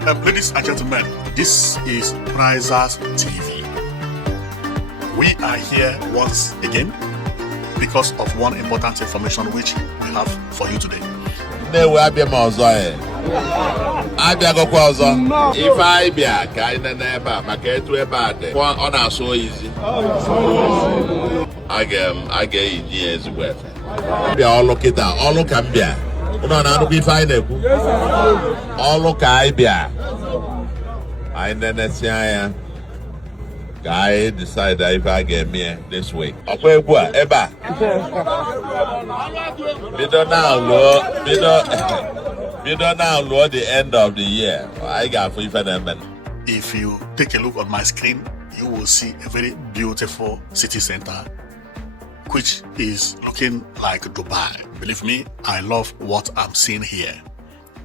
Ladies and gentlemen, this is Prizers TV. We are here once again because of one important information which we have for you today. Nnewi abịa m ọzọ abịagokwa ọzọ ife anyị bịa ka anyị nene ebe a maka etu ebe a dị ọ na-asụ oyizi a ga-eyi ya ezigbo efe bịa ọlụ kịta ọlụ ka m bịa ụnọ na-anụkwa ife anyị na-ekwu ọlụ ka anyị bịa anyị nenesi anya ka anyị decide ife a ga-eme this week ọkwa egwu a ebe a bido now lụọ the end of the year I got for even. If you take a look on my screen, you will see a very beautiful city center which is looking like Dubai. Believe me, I love what I'm seeing here.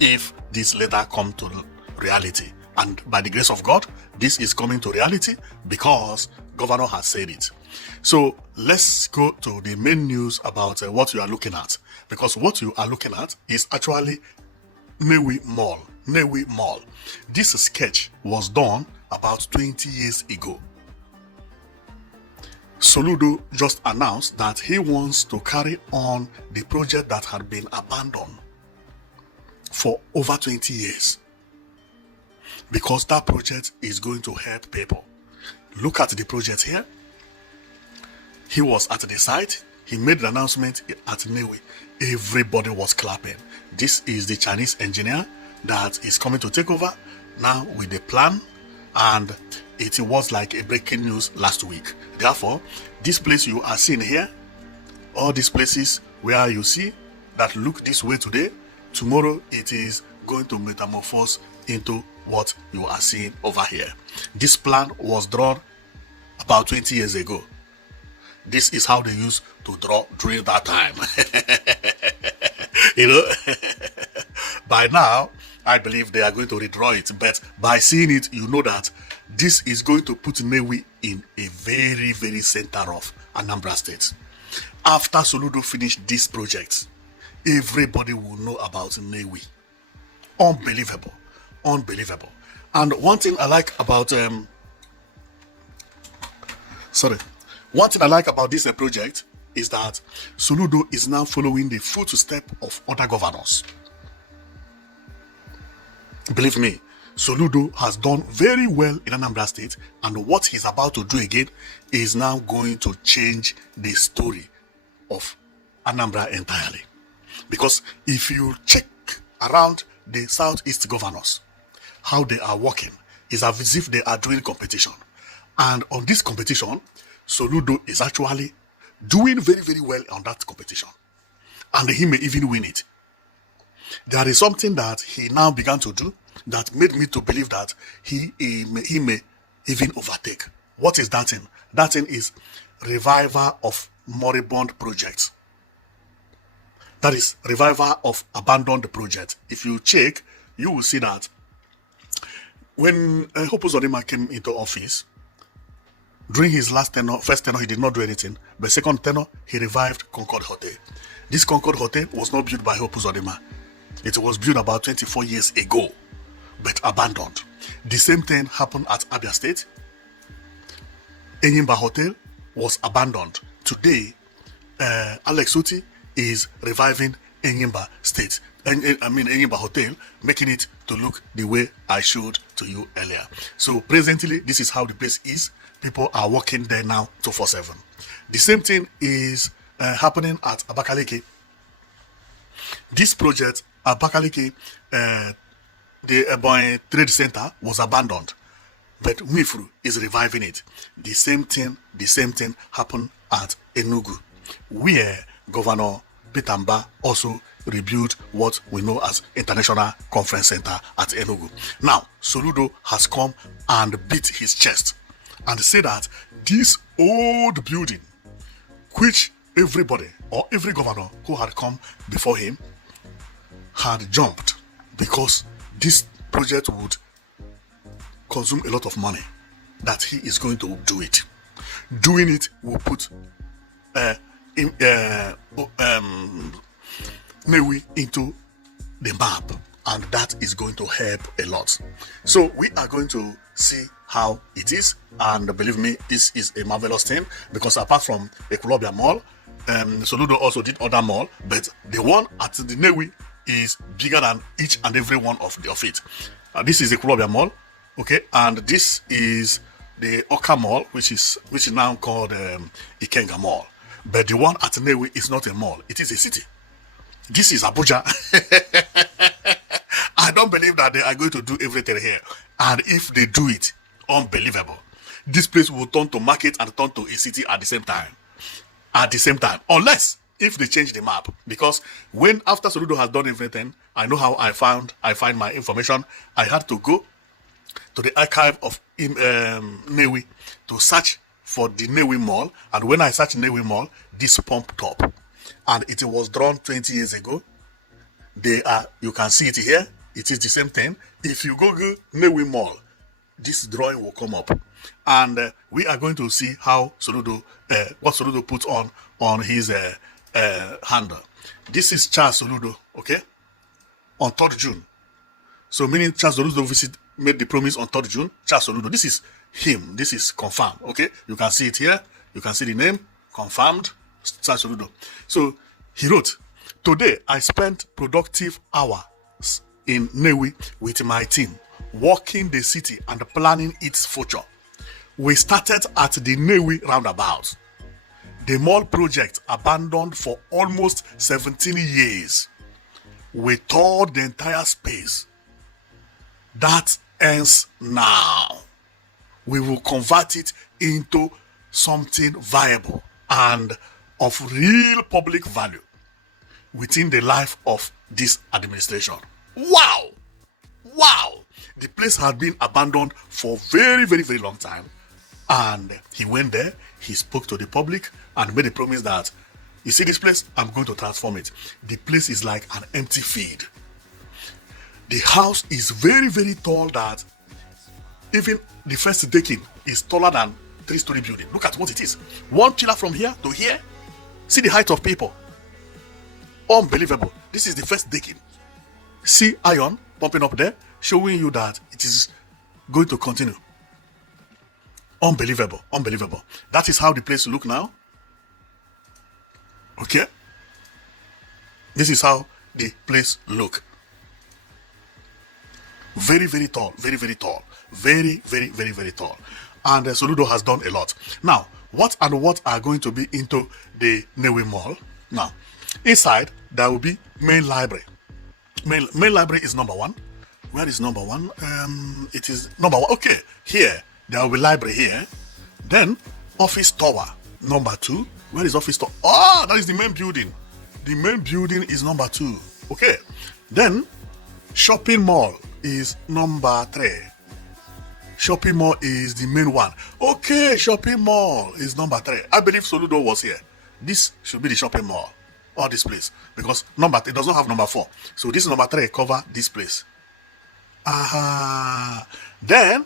If this later come to reality, and by the grace of God, this is coming to reality because governor has said it. So let's go to the main news about what you are looking at, because what you are looking at is actually Nnewi Mall. Nnewi Mall. This sketch was done about 20 years ago. Soludo just announced that he wants to carry on the project that had been abandoned for over 20 years because that project is going to help people. Look at the project here. He was at the site. He made the announcement at Nnewi. Everybody was clapping. This is the Chinese engineer that is coming to take over now with the plan, and it was like a breaking news last week. Therefore, this place you are seeing here, all these places where you see that look this way today, tomorrow it is going to metamorphose into what you are seeing over here. This plan was drawn about 20 years ago. This is how they used to draw during that time. You know, by now, I believe they are going to redraw it, but by seeing it, you know that this is going to put Nnewi in a very, very center of Anambra State. After Soludo finished this project, everybody will know about Nnewi. Unbelievable. Unbelievable. And one thing I like about one thing I like about this project is that Soludo is now following the footsteps of other governors. Believe me, Soludo has done very well in Anambra State, and what he's about to do again is now going to change the story of Anambra entirely. Because if you check around the Southeast governors, how they are working is as if they are doing competition. And on this competition, Soludo is actually doing very, very well on that competition. And he may even win it. There is something that he now began to do that made me to believe that he may even overtake. What is that thing? That thing is revival of moribund projects. That is revival of abandoned projects. If you check, you will see that when Hope Uzodimma came into office, during his first tenure, he did not do anything. But second tenure, he revived Concord Hotel. This Concord Hotel was not built by Hope Uzodimma. It was built about 24 years ago, but abandoned. The same thing happened at Abia State. Enyimba Hotel was abandoned. Today, Alex Uti is reviving Enyimba State. Enyimba Hotel, making it to look the way I showed to you earlier. So presently, this is how the place is. People are working there now 24/7. The same thing is happening at Abakaliki. This project, Abakaliki, the Ebonyi Trade Center was abandoned, but Mifru is reviving it. The same thing happened at Enugu, where Governor Bitamba also rebuilt what we know as International Conference Center at Enugu. Now, Soludo has come and beat his chest and said that this old building, which everybody or every governor who had come before him had jumped, because this project would consume a lot of money, that he is going to do it. Doing it will put Nnewi into the map and that is going to help a lot. So we are going to see how it is, and believe me, this is a marvelous thing, because apart from Ekulobia Mall, Soludo also did other mall, but the one at the Nnewi is bigger than each and every one of it. This is Ekulobia Mall, okay, and this is the Oka Mall, which is now called Ikenga Mall. But the one at Nnewi is not a mall; it is a city. This is Abuja. I don't believe that they are going to do everything here. And if they do it, unbelievable. This place will turn to market and turn to a city at the same time. At the same time. Unless if they change the map. Because when after Soludo has done everything, I know how I find my information. I had to go to the archive of Nnewi to search for the Nnewi Mall. And when I searched Nnewi Mall, this pumped up. And it was drawn 20 years ago. You can see it here. It is the same thing. If you Google Nnewi Mall, this drawing will come up. And we are going to see how Soludo, what Soludo puts on his handle. This is Charles Soludo, okay? On 3rd June. So meaning Charles Soludo made the promise on 3rd June. Charles Soludo, this is him. This is confirmed, okay? You can see it here. You can see the name, confirmed, Charles Soludo. So he wrote, "Today I spent productive hours in Nnewi with my team, walking the city and planning its future. We started at the Nnewi roundabout. The mall project abandoned for almost 17 years. We toured the entire space. That ends now. We will convert it into something viable and of real public value within the life of this administration." Wow! Wow! The place had been abandoned for very, very, very long time. And he went there, he spoke to the public and made a promise that, you see this place, I'm going to transform it. The place is like an empty field. The house is very, very tall, that even the first decking is taller than 3-story building. Look at what it is. One pillar from here to here. See the height of people. Unbelievable. This is the first decking. See iron pumping up there, showing you that it is going to continue. Unbelievable. Unbelievable. That is how the place look now. Okay. This is how the place look. Very, very tall. Very, very tall. Very, very, very, very tall. And Soludo has done a lot. Now, what are going to be into the Nnewi Mall? Now, inside, there will be main library. Main library is number 1. Where is number 1? It is number 1. Okay, here. There will be library here. Then, office tower, number 2. Where is office tower? Ah, that is the main building. The main building is number 2. Okay. Then, shopping mall is number 3. Shopping mall is the main one. Okay, shopping mall is number 3. I believe Soludo was here. This should be the shopping mall, or this place, because it does not have number 4. So this number 3 cover this place. Then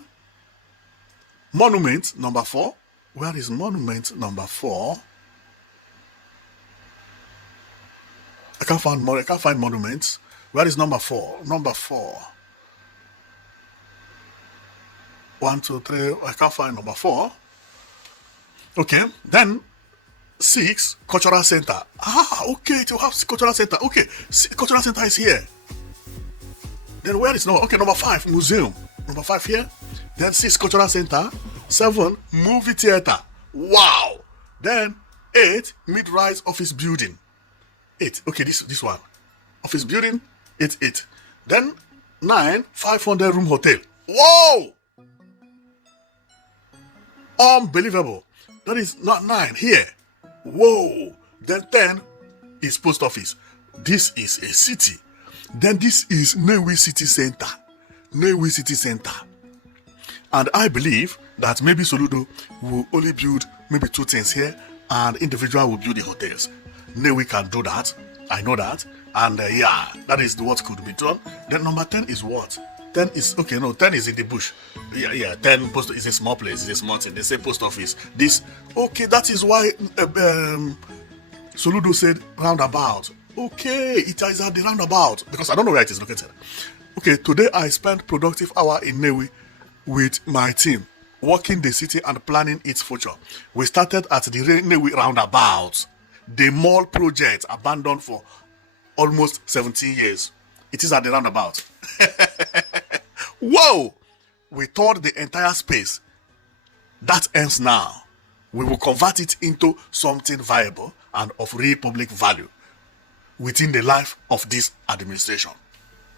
monument number 4. Where is monument number 4? I can't find monuments. Where is number 4? Number 4. 1, 2, 3. I can't find number 4. Okay. Then 6, cultural center. Okay, to have cultural center. Okay, cultural center is here. Then where is number 5, museum. Number 5 here. Then 6, cultural center. 7, movie theater. Wow. Then 8, mid-rise office building. 8. Okay, this one. Office building. 8. Then 9, 500 room hotel. Whoa! Unbelievable. That is not 9 here. Whoa. Then 10 is post office. This is a city. Then this is Nnewi City Center. Nnewi City Center. And I believe that maybe Soludo will only build maybe 2 things here, and individual will build the hotels. Nnewi can do that. I know that. And yeah, that is what could be done. Then number 10 is what? 10 is, 10 is in the bush. Yeah, 10 post is a small place, it's a small thing. They say post office. This, okay, that is why Soludo said roundabout. Okay, it is at the roundabout because I don't know where it is located. Okay, today I spent productive hour in Nnewi with my team, working the city and planning its future. We started at the Nnewi roundabout, the mall project abandoned for almost 17 years. It is at the roundabout. Whoa! We toured the entire space. That ends now. We will convert it into something viable and of real public value within the life of this administration.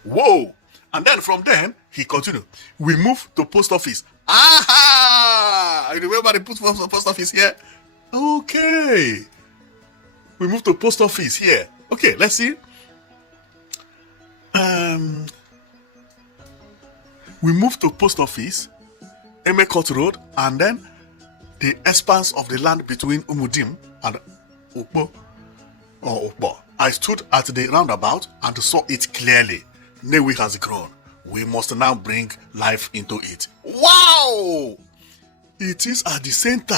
Whoa! And then from then, he continued. We moved to post office. Aha! You remember the post office here? Okay. We moved to post office here. Okay, let's see. We moved to post office, Emekot Road, and then the expanse of the land between Umudim and Ukbo. I stood at the roundabout and saw it clearly. Nnewi has grown. We must now bring life into it. Wow! It is at the center.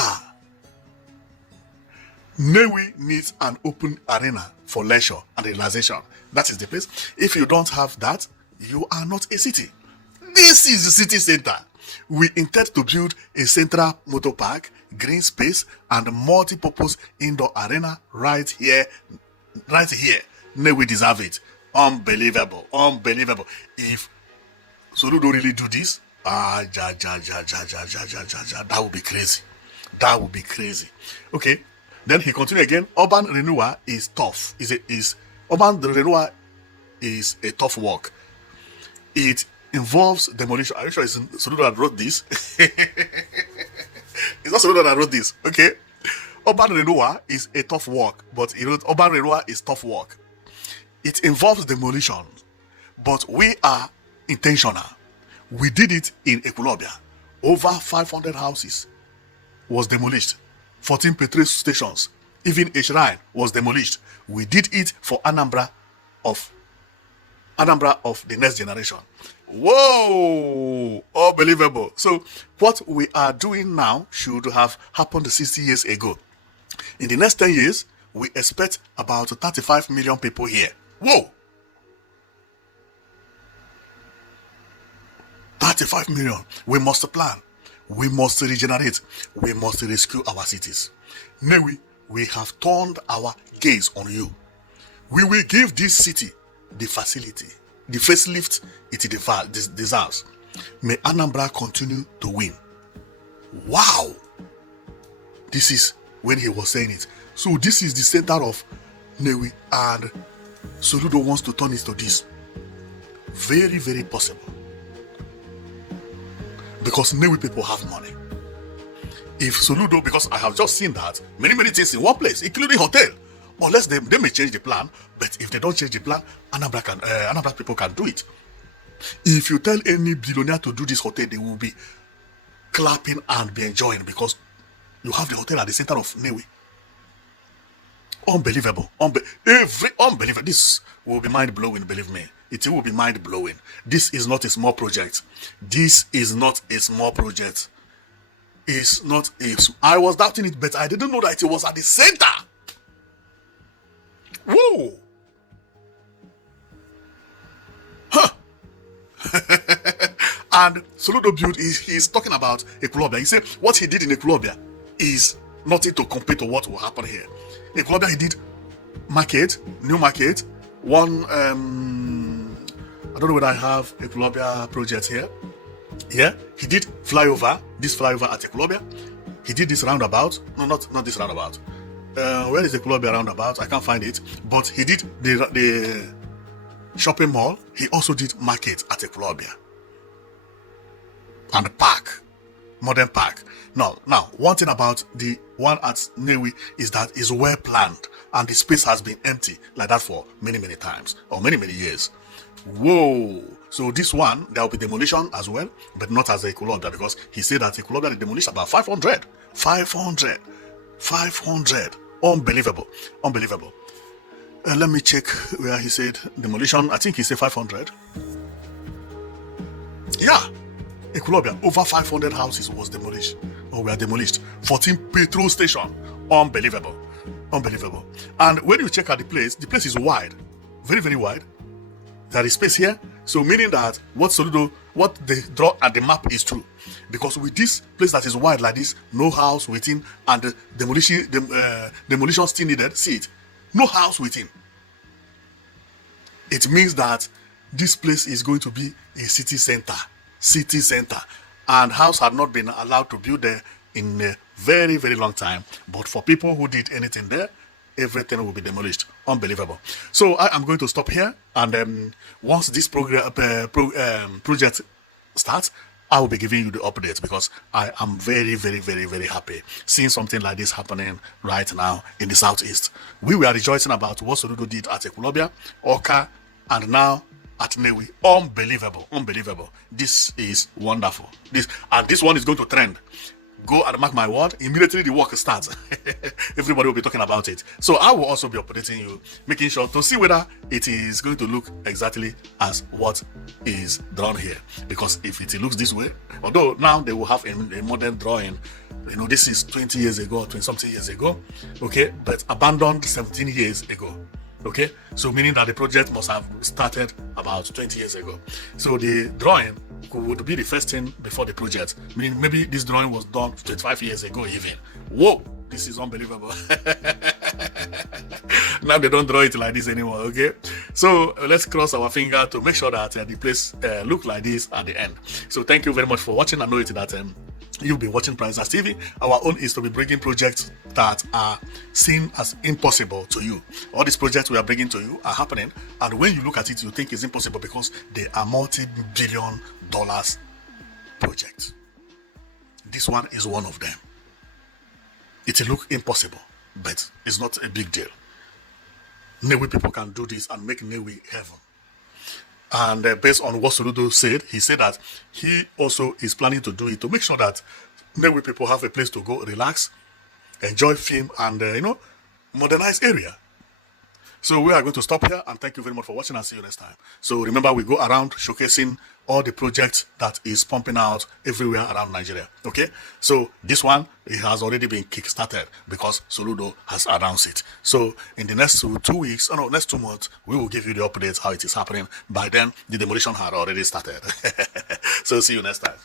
Nnewi needs an open arena for leisure and relaxation. That is the place. If you don't have that, you are not a city. This is the city center. We intend to build a central motor park, green space, and multi-purpose indoor arena right here. Nnewi deserve it. Unbelievable. If Soludo really do this, that would be crazy. Okay. Then he continued again. Urban renewal is tough. Urban renewal is a tough work. It involves demolition. Are you sure it's Soludo that wrote this? It's not Soludo that wrote this. Okay. Urban renewal is a tough work, but he wrote urban renewal is tough work. It involves demolition, but we are intentional. We did it in Ekulobia. Over 500 houses was demolished. 14 petrol stations, even a shrine was demolished. We did it for Anambra of the next generation. Whoa! Unbelievable. So what we are doing now should have happened 60 years ago. In the next 10 years, we expect about 35 million people here. Whoa! 35 million. We must plan. We must regenerate. We must rescue our cities. Nnewi, we have turned our gaze on you. We will give this city the facility, the facelift it deserves. May Anambra continue to win. Wow! This is when he was saying it. So this is the center of Nnewi, and Soludo wants to turn it to this. Very, very possible. Because Nnewi people have money. If Soludo, because I have just seen that many things in one place, including hotel, unless they may change the plan, but if they don't change the plan, Anambra people can do it. If you tell any billionaire to do this hotel, they will be clapping and be enjoying because you have the hotel at the center of Nnewi. Unbelievable. Unbelievable. This will be mind-blowing, believe me. It will be mind-blowing. This is not a small project. I was doubting it, but I didn't know that it was at the center. Whoa! Huh! And Soludo build, he's talking about Ekulobia. He said what he did in Ekulobia is nothing to compare to what will happen here. Ekulobia, he did new market, one, I don't know whether I have Ekulobia project here. Yeah, he did this flyover at Ekulobia. He did this roundabout. No, not this roundabout. Where is the Ekulobia roundabout? I can't find it. But he did the shopping mall. He also did market at Ekulobia. And the park, modern park. Now, one thing about the one at Nnewi is that it's well planned and the space has been empty like that for many times or many years. Whoa! So this one, there will be demolition as well, but not as a Ekulobia, because he said that Ekulobia they demolished about 500. 500. Unbelievable. Let me check where he said demolition. I think he said 500. Yeah. Ekulobia, over 500 houses was demolished or were demolished. 14 petrol station. Unbelievable. Unbelievable. And when you check out the place is wide, very, very wide. There is space here, so meaning that what they draw at the map is true. Because with this place that is wide like this, no house within, and the demolition still needed, see it, no house within. It means that this place is going to be a city center, and house had not been allowed to build there in a very, very long time. But for people who did anything there, everything will be demolished. Unbelievable. So I am going to stop here, and once this project starts, I will be giving you the updates, because I am very, very, very, very happy seeing something like this happening right now in the southeast. We were rejoicing about what Soludo did at Ekulobia, Oka, and now at Nnewi. Unbelievable, unbelievable. This is wonderful. This one is going to trend. Go and mark my word, immediately the work starts. Everybody will be talking about it. So I will also be updating you, making sure to see whether it is going to look exactly as what is drawn here. Because if it looks this way, although now they will have a modern drawing, you know, this is 20 years ago, 20 something years ago, okay, but abandoned 17 years ago. Okay, so meaning that the project must have started about 20 years ago. So the drawing would be the first thing before the project, meaning maybe this drawing was done 25 years ago even. Whoa, this is unbelievable. Now they don't draw it like this anymore. Okay, so let's cross our finger to make sure that the place look like this at the end. So thank you very much for watching. I know it that you'll be watching Princess TV. Our own is to be bringing projects that are seen as impossible to you. All these projects we are bringing to you are happening, and when you look at it, you think it's impossible because they are multi-billion dollars projects. This one is one of them. It will look impossible, but it's not a big deal. Nnewi people can do this and make Nnewi heaven. And based on what Soludo said, he said that he also is planning to do it to make sure that Nnewi people have a place to go, relax, enjoy film, and modernize area. So we are going to stop here, and thank you very much for watching, and see you next time. So remember, we go around showcasing all the projects that is pumping out everywhere around Nigeria. Okay, so this one, it has already been kick-started because Soludo has announced it. So in the next 2 weeks, next 2 months, we will give you the updates how it is happening. By then, the demolition had already started. So see you next time.